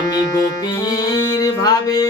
আমি গোপীর ভাবে